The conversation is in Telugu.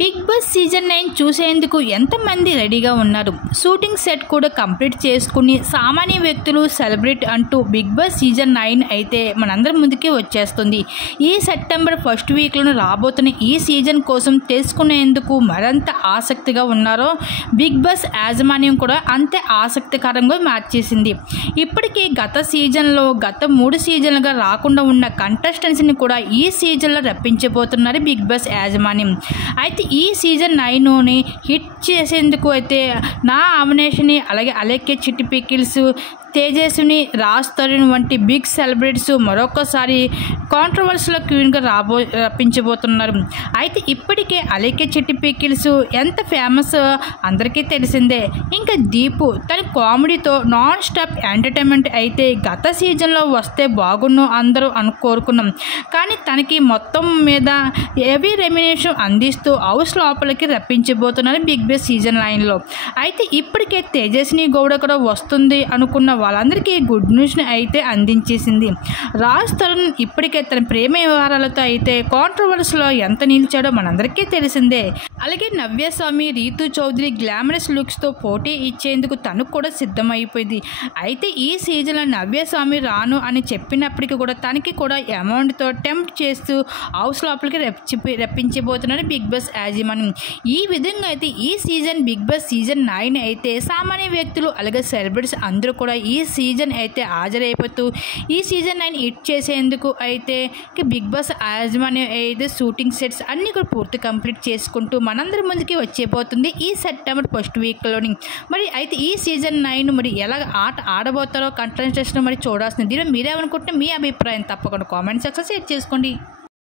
బిగ్ బాస్ సీజన్ 9 చూసేందుకు ఎంతమంది రెడీగా ఉన్నారు? షూటింగ్ సెట్ కూడా కంప్లీట్ చేసుకుని సామాన్య వ్యక్తులు సెలబ్రేట్ అంటూ బిగ్ బాస్ సీజన్ 9 అయితే మనందరి ముందుకే వచ్చేస్తుంది. ఈ సెప్టెంబర్ ఫస్ట్ వీక్లో రాబోతున్న ఈ సీజన్ కోసం తెలుసుకునేందుకు మరింత ఆసక్తిగా ఉన్నారో బిగ్ బాస్ యాజమాన్యం కూడా అంతే ఆసక్తికరంగా మార్చేసింది. ఇప్పటికే గత 3 సీజన్లుగా రాకుండా ఉన్న కంటెస్టెంట్స్ని కూడా ఈ సీజన్లో రప్పించబోతున్నారు బిగ్ బాస్ యాజమాన్యం. అయితే ఈ సీజన్ 9ని హిట్ చేసేందుకు అయితే నా అవినేష్ని, అలాగే అలెక్కే చిట్టి పికిల్స్, తేజస్విని, రాజ్ తరుణ్ వంటి బిగ్ సెలబ్రిటీస్ మరొకసారి కాంట్రవర్సీలో క్వీన్గా రప్పించబోతున్నారు. అయితే ఇప్పటికే అలెక్కే చిట్టి పికిల్స్ ఎంత ఫేమస్ అందరికీ తెలిసిందే. ఇంకా దీపు తన కామెడీతో నాన్ స్టాప్ ఎంటర్టైన్మెంట్ అయితే గత సీజన్లో వస్తే బాగున్ను అందరూ కోరుకున్నాం. కానీ తనకి మొత్తం మీద హెవీ రెమ్యునేషన్ అందిస్తూ హౌస్ లోపలికి రప్పించబోతున్నారు బిగ్ బాస్ సీజన్ 9లో. అయితే ఇప్పటికే తేజస్విని గౌడ కూడా వస్తుంది అనుకున్న వాళ్ళందరికీ గుడ్ న్యూస్ని అయితే అందించేసింది. రాజ్ తరుణ్ ఇప్పటికే తన ప్రేమ వ్యవహారాలతో అయితే కాంట్రవర్సీలో ఎంత నిలిచాడో మనందరికీ తెలిసిందే. అలాగే నవ్యస్వామి, రీతు చౌదరి గ్లామరస్ లుక్స్తో పోటీ ఇచ్చేందుకు తను కూడా సిద్ధమైపోయింది. అయితే ఈ సీజన్లో నవ్యస్వామి రాను అని చెప్పినప్పటికీ కూడా తనకి కూడా అమౌంట్తో టెంప్ట్ చేస్తూ హౌస్ లోపలికి రప్పించబోతున్నారు బిగ్ బాస్ యాజమాన్యం. ఈ విధంగా అయితే ఈ సీజన్ బిగ్ బాస్ సీజన్ 9 అయితే సామాన్య వ్యక్తులు అలాగే సెలబ్రిటీస్ అందరూ కూడా ఈ సీజన్ అయితే హాజరైపోతూ ఈ సీజన్ 9 హిట్ చేసేందుకు అయితే బిగ్ బాస్ యాజమాన్యం అయితే షూటింగ్ సెట్స్ అన్నీ కూడా పూర్తి కంప్లీట్ చేసుకుంటూ మనందరి ముందుకి వచ్చేపోతుంది ఈ సెప్టెంబర్ ఫస్ట్ వీక్లోని. మరి అయితే ఈ సీజన్ 9 మరి ఎలా ఆట ఆడబోతారో కంటెస్టెంట్స్ మరి చూడాల్సింది. దీనిలో మీరేమనుకుంటే మీ అభిప్రాయం తప్పకుండా కామెంట్ సెక్షన్ షేర్ చేసుకోండి.